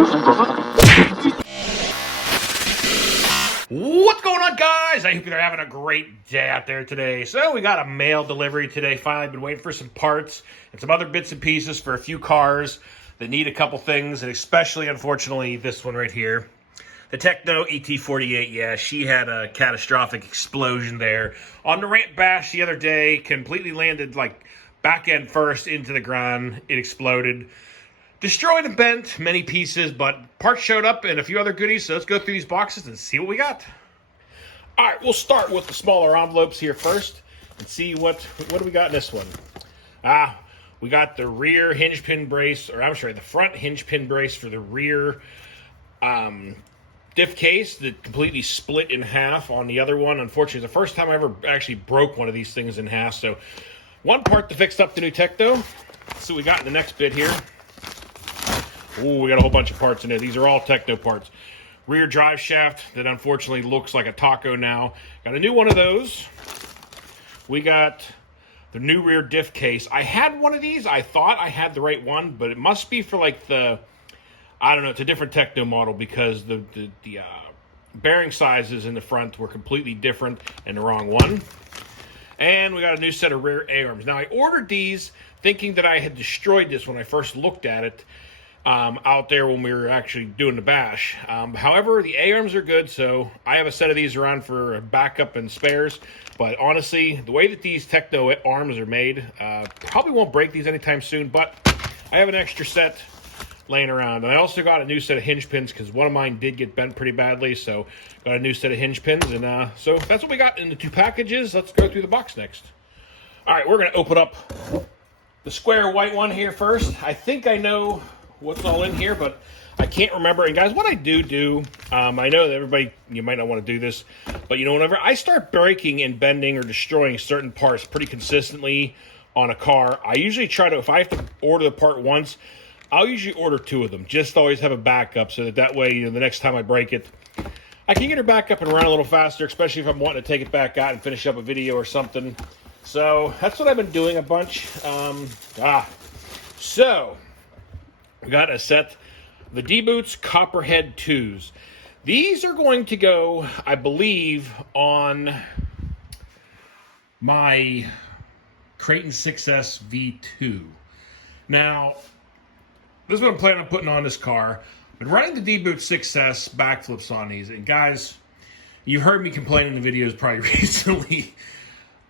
What's going on, guys? I hope you're having a great day out there today. So we got a mail delivery today. Finally, been waiting for some parts and some other bits and pieces for a few cars that need a couple things, and especially, unfortunately, this one right here. The Techno ET48, yeah, she had a catastrophic explosion there. On the ramp bash the other day, completely landed like back end first into the ground. It exploded. Destroyed and bent many pieces, but parts showed up and a few other goodies, so let's go through these boxes and see what we got. All right, we'll start with the smaller envelopes here first and see what do we got in this one. We got the rear hinge pin brace, or I'm sorry, the front hinge pin brace for the rear diff case that completely split in half on the other one. Unfortunately, the first time I ever actually broke one of these things in half, so one part to fix up the new Techno. Let's see what we got in the next bit here. Ooh, we got a whole bunch of parts in there. These are all Techno parts. Rear drive shaft that unfortunately looks like a taco now. Got a new one of those. We got the new rear diff case. I had one of these. I thought I had the right one, but it must be for like the, I don't know, it's a different Techno model because the bearing sizes in the front were completely different and the wrong one. And we got a new set of rear A-arms. Now, I ordered these thinking that I had destroyed this when I first looked at it. Out there when we were actually doing the bash. However, the A-arms are good, so I have a set of these around for backup and spares. But honestly, the way that these Techno arms are made, probably won't break these anytime soon, but I have an extra set laying around. And I also got a new set of hinge pins because one of mine did get bent pretty badly, so got a new set of hinge pins. And so that's what we got in the two packages. Let's go through the box next. All right, we're going to open up the square white one here first. I think I know what's all in here, but I can't remember. And guys, what I do, I know that everybody, you might not want to do this, but you know, whenever I start breaking and bending or destroying certain parts pretty consistently on a car, I usually try to, if I have to order the part once, I'll usually order two of them, just to always have a backup so that way, you know, the next time I break it, I can get her back up and run a little faster, especially if I'm wanting to take it back out and finish up a video or something. So that's what I've been doing a bunch. So we got a set, the D-Boots Copperhead 2s. These are going to go, I believe, on my Creighton 6S V2. Now, this is what I'm planning on putting on this car. I've been running the D-Boots 6S backflips on these. And guys, you heard me complain in the videos probably recently.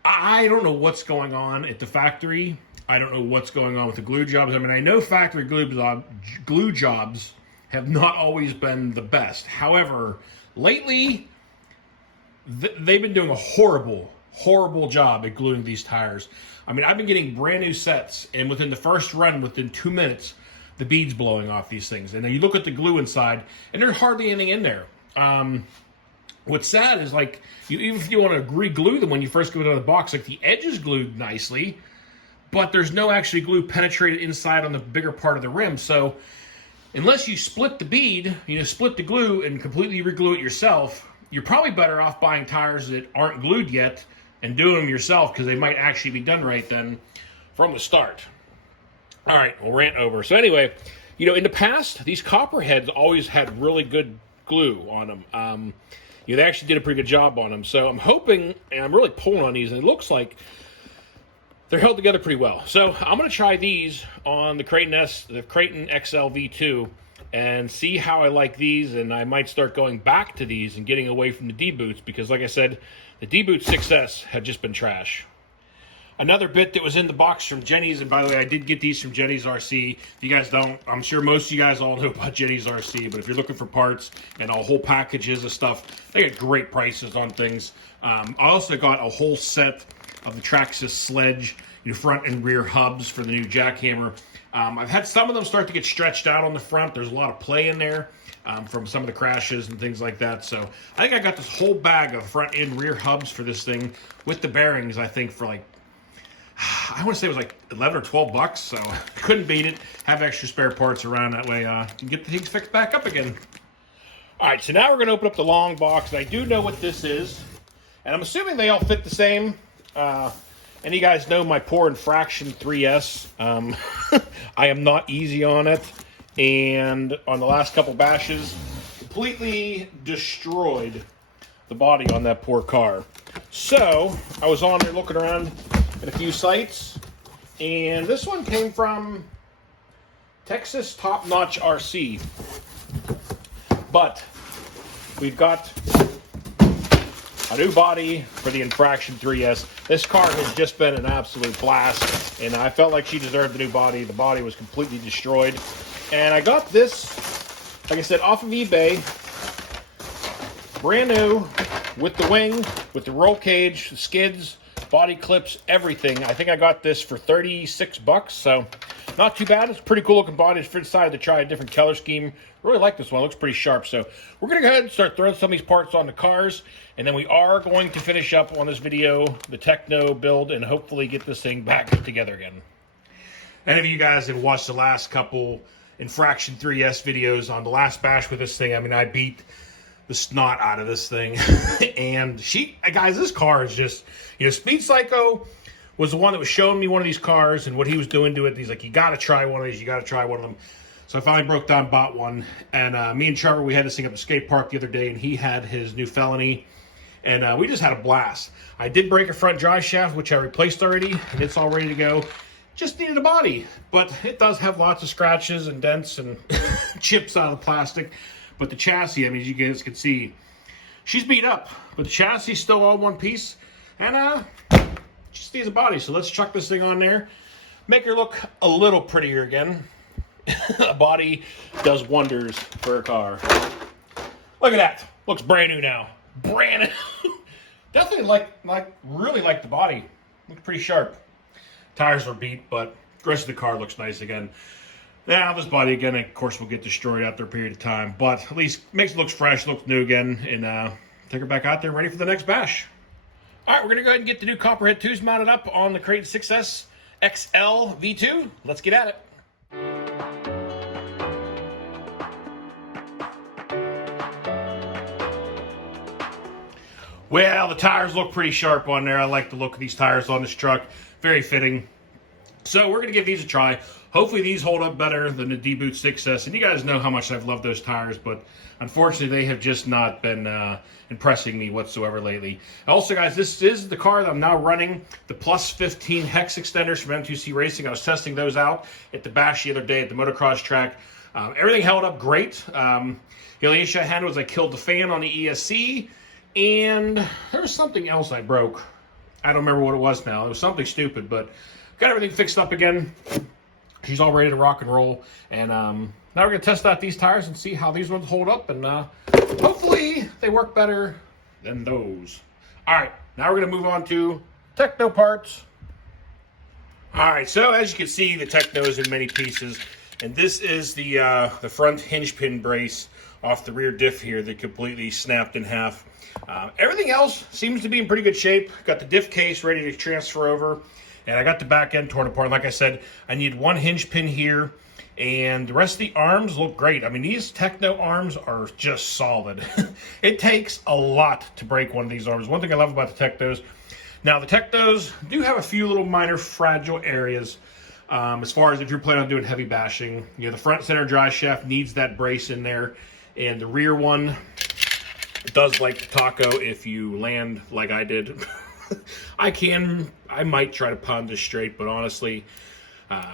I don't know what's going on at the factory. I don't know what's going on with the glue jobs. I mean, I know factory glue jobs have not always been the best. However, lately, they've been doing a horrible job at gluing these tires. I mean, I've been getting brand new sets, and within the first run, within 2 minutes, the bead's blowing off these things. And then you look at the glue inside, and there's hardly anything in there. What's sad is, like, even if you want to re-glue them when you first go out of the box, like, the edge is glued nicely, but there's no actually glue penetrated inside on the bigger part of the rim. So unless you split the bead, you know, split the glue and completely re-glue it yourself, you're probably better off buying tires that aren't glued yet and doing them yourself because they might actually be done right then from the start. All right, we'll rant over. So anyway, you know, in the past, these Copperheads always had really good glue on them. You know, they actually did a pretty good job on them. So I'm hoping, and I'm really pulling on these, and it looks like they're held together pretty well. So I'm going to try these on the Creighton XL V2 and see how I like these, and I might start going back to these and getting away from the D-Boots because, like I said, the D-Boots 6S have just been trash. Another bit that was in the box from Jenny's, and by the way, I did get these from Jenny's RC. If you guys don't, I'm sure most of you guys all know about Jenny's RC, but if you're looking for parts and whole packages of stuff, they get great prices on things. I also got a whole set of the Traxxas Sledge, you know, front and rear hubs for the new jackhammer. I've had some of them start to get stretched out on the front. There's a lot of play in there from some of the crashes and things like that. So I think I got this whole bag of front and rear hubs for this thing with the bearings, I think, for like, I want to say it was like 11 or 12 bucks, so couldn't beat it. Have extra spare parts around, that way you can get the things fixed back up again. All right, so now we're going to open up the long box, and I do know what this is, and I'm assuming they all fit the same. And you guys know my poor Infraction 3S. I am not easy on it. and on the last couple bashes, completely destroyed the body on that poor car. So I was on there looking around at a few sites, and this one came from Texas Top Notch RC. But we've got a new body for the Infraction 3S. This car has just been an absolute blast, and I felt like she deserved the new body. The body was completely destroyed. And I got this, like I said, off of eBay. Brand new, with the wing, with the roll cage, the skids, body clips, everything. I think I got this for 36 bucks, so not too bad. It's a pretty cool looking body. It's decided to try a different color scheme. Really like this one. It looks pretty sharp. So we're going to go ahead and start throwing some of these parts on the cars, and then we are going to finish up on this video the Techno build and hopefully get this thing back together again. Any of you guys have watched the last couple Infraction 3S videos on the last bash with this thing, I mean, I beat the snot out of this thing. And guys, this car is just, Speed Psycho was the one that was showing me one of these cars and what he was doing to it. He's like, you got to try one of these. You got to try one of them. So I finally broke down, bought one. And me and Trevor, we had this thing up at the skate park the other day, and he had his new Felony. And we just had a blast. I did break a front drive shaft, which I replaced already, and it's all ready to go. Just needed a body. But it does have lots of scratches and dents and chips out of the plastic. But the chassis, I mean, as you guys can see, she's beat up. But the chassis is still all one piece. And just needs a body. So let's chuck this thing on there. Make her look a little prettier again. A body does wonders for a car. Look at that. Looks brand new now. Brand new. Definitely really like the body. Looks pretty sharp. Tires were beat, but the rest of the car looks nice again. Now this body again, of course, will get destroyed after a period of time, but at least makes it look fresh, looks new again, and take her back out there ready for the next bash. All right, we're gonna go ahead and get the new Copperhead 2s mounted up on the Creighton 6S XL V2. Let's get at it. Well, the tires look pretty sharp on there. I like the look of these tires on this truck. Very fitting. So we're going to give these a try. Hopefully these hold up better than the D-Boot 6S. And you guys know how much I've loved those tires, but unfortunately they have just not been impressing me whatsoever lately. Also, guys, this is the car that I'm now running, the Plus 15 hex extenders from M2C Racing. I was testing those out at the bash the other day at the motocross track. Everything held up great. The only issue I had was I killed the fan on the ESC. And there was something else I broke. I don't remember what it was now. It was something stupid, but got everything fixed up again. She's all ready to rock and roll. And now we're going to test out these tires and see how these ones hold up. And hopefully they work better than those. All right, now we're going to move on to Techno parts. All right, so as you can see, the Techno is in many pieces. And this is the front hinge pin brace off the rear diff here that completely snapped in half. Everything else seems to be in pretty good shape. Got the diff case ready to transfer over, and I got the back end torn apart. Like I said, I need one hinge pin here, and the rest of the arms look great. I mean, these Techno arms are just solid. It takes a lot to break one of these arms. One thing I love about the Technos. Now, the Technos do have a few little minor fragile areas. As far as if you're planning on doing heavy bashing, the front center drive shaft needs that brace in there, and the rear one does like the taco if you land like I did. I might try to pound this straight, but honestly,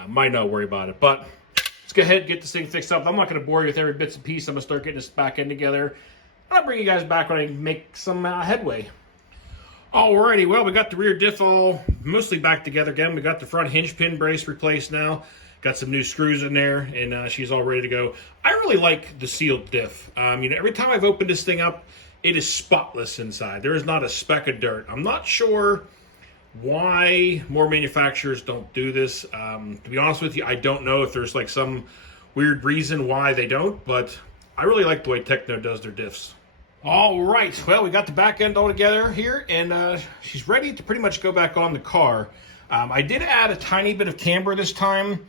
might not worry about it. But let's go ahead and get this thing fixed up. I'm not going to bore you with every bits and piece. I'm going to start getting this back end together. I'll bring you guys back when I make some headway. Alrighty, well, we got the rear diff all mostly back together again. We got the front hinge pin brace replaced now. Got some new screws in there, and she's all ready to go. I really like the sealed diff. Every time I've opened this thing up, it is spotless inside. There is not a speck of dirt. I'm not sure why more manufacturers don't do this. To be honest with you, I don't know if there's like some weird reason why they don't, but I really like the way Techno does their diffs. All right, well, we got the back end all together here, and she's ready to pretty much go back on the car. I did add a tiny bit of camber this time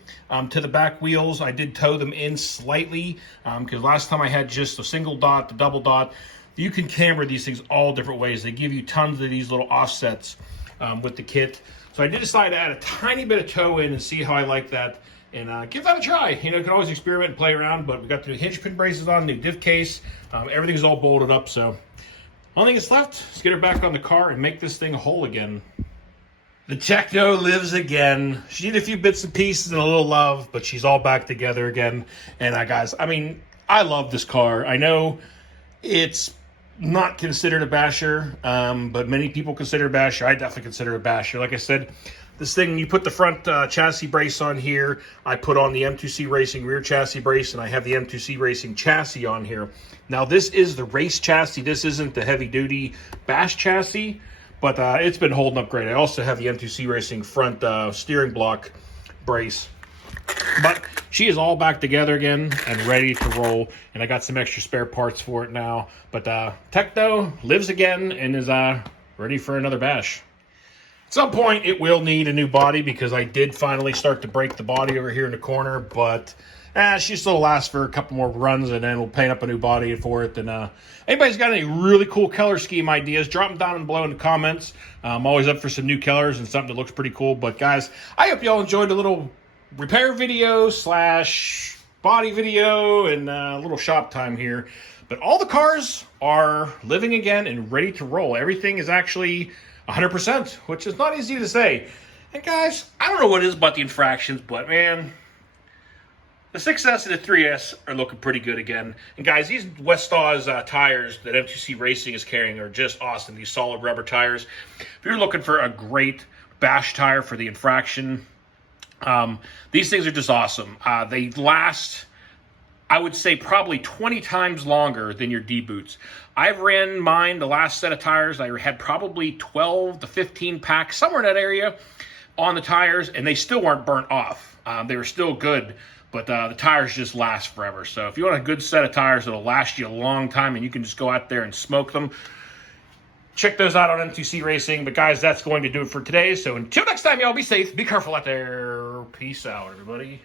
to the back wheels. I did toe them in slightly because last time I had just a single dot, the double dot. You can camber these things all different ways. They give you tons of these little offsets with the kit. So I did decide to add a tiny bit of toe in and see how I like that. and give that a try. You know, you can always experiment and play around, but we got the new hinge pin braces on, new diff case. Everything's all bolted up, so only thing that's left is get her back on the car and make this thing whole again. The Techno lives again. She needed a few bits and pieces and a little love, but she's all back together again. And guys, I mean, I love this car. I know it's not considered a basher, but many people consider it a basher. I definitely consider it a basher. Like I said, this thing, you put the front chassis brace on here. I put on the M2C Racing rear chassis brace, and I have the M2C Racing chassis on here. Now, this is the race chassis. This isn't the heavy-duty bash chassis, but it's been holding up great. I also have the M2C Racing front steering block brace. But she is all back together again and ready to roll, and I got some extra spare parts for it now. But Techno lives again and is ready for another bash. At some point, it will need a new body because I did finally start to break the body over here in the corner, but she still lasts for a couple more runs, and then we'll paint up a new body for it. And anybody's got any really cool color scheme ideas, drop them down below in the comments. I'm always up for some new colors and something that looks pretty cool. But guys, I hope y'all enjoyed the little repair video slash body video and a little shop time here. But all the cars are living again and ready to roll. Everything is actually 100%, which is not easy to say. And guys, I don't know what it is about the Infractions, but man, the 6S and the 3S are looking pretty good again. And guys, these Westaw's tires that M2C Racing is carrying are just awesome. These solid rubber tires. If you're looking for a great bash tire for the Infraction, these things are just awesome. They last, I would say, probably 20 times longer than your D-boots. I've ran mine, the last set of tires, I had probably 12 to 15 packs, somewhere in that area, on the tires, and they still weren't burnt off. They were still good, but the tires just last forever. So if you want a good set of tires that'll last you a long time and you can just go out there and smoke them, check those out on M2C Racing. But guys, that's going to do it for today. So until next time, y'all be safe, be careful out there. Peace out, everybody.